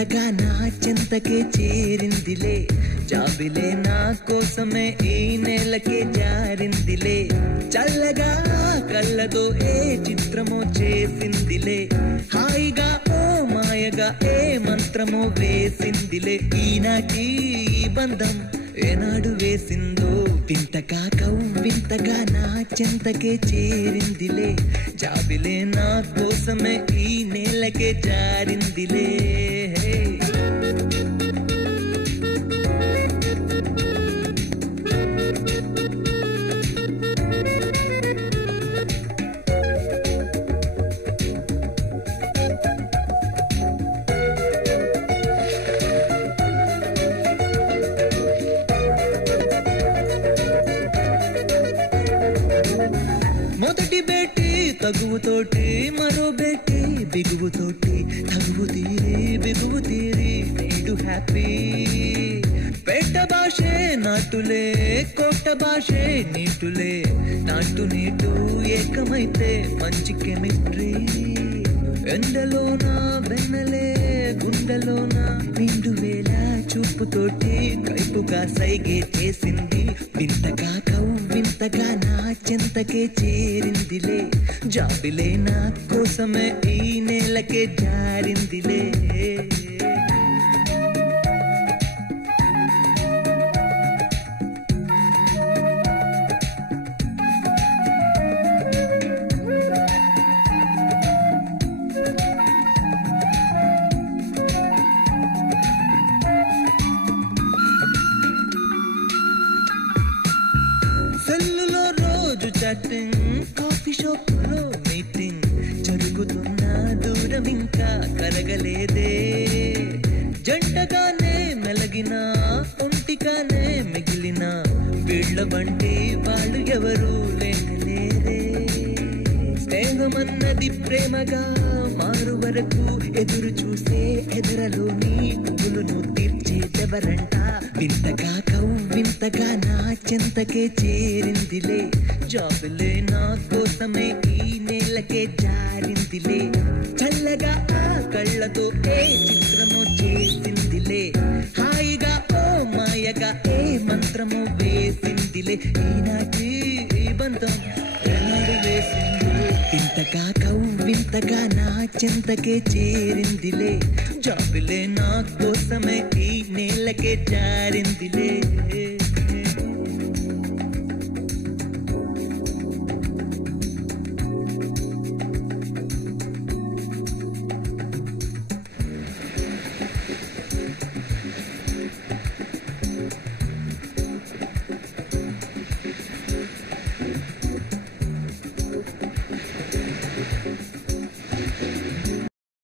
వింతగా నా చెంతకే చేరిందిలే జాబిలే నా కోసమే ఈ నేలకే జారిందిలే చల్లగా కళ్ళతో ఏ చిత్రమో చేసిందిలే హాయిగా ఓ మాయగా ఏ మంత్రమో వేసిందిలే ఈనాటి ఈ బంధం ఏనాడు వేసిందో వింతగా వింతగా నా చెంతకే చేరిందిలే జాబిలే నా కోసమే ఈ నేలకే జారిందిలే మొదటి బేటి తగువుతోటి మరో బేటి బిగువుతోటి తగువు తీరి బిగువు తీరి నేడు హ్యాపీ పెట్ట భాషే నాటులే కోట భాషే నీటులే నాటు నీటు ఏకమైతే మంచి కెమిస్ట్రీ ఎండలోన వెన్నలే గుండెలోన నిండు వేళ చూపుతోటి కైపుగా సైగే చేసింది వింతగా వింతగా నా చెంతకే చేరిందిలే జాబిలే నా కోసమే ఈ నేలకే జారిందిలే సెల్లులో రోజు చాటింగ్ కాఫీ షాప్ లో మీటింగ్ జరుగుతున్న దూరం ఇంకా కరగలేదే జంటగానే మెలగిన ఒంటిగానే మిగిలిన వీళ్ళ వంటి వాళ్ళు ఎవరు లేరే స్నేహమన్నది ప్రేమగా మారు వరకు ఎదురు చూసే ఎదురలోని గులును తీర్చేదెవరంట వింతగా వింతగా నా చెంతకే చేరిందిలే జాబిలే నా కోసమే ఈ నేలకే జారిందిలే చల్లగా ఆ కళ్ళతో ఏ చిత్రమో చేసిందిలే హాయిగా ఓ మాయగా ఏ మంత్రమో వేసిందిలే ఈనాటి ఈ బంధం ఏనాడు వేసింది వింతగా వింతగా నా చెంతకే చేరిందిలే జాబిలే నా కోసమే ఈ నేలకే జారిందిలే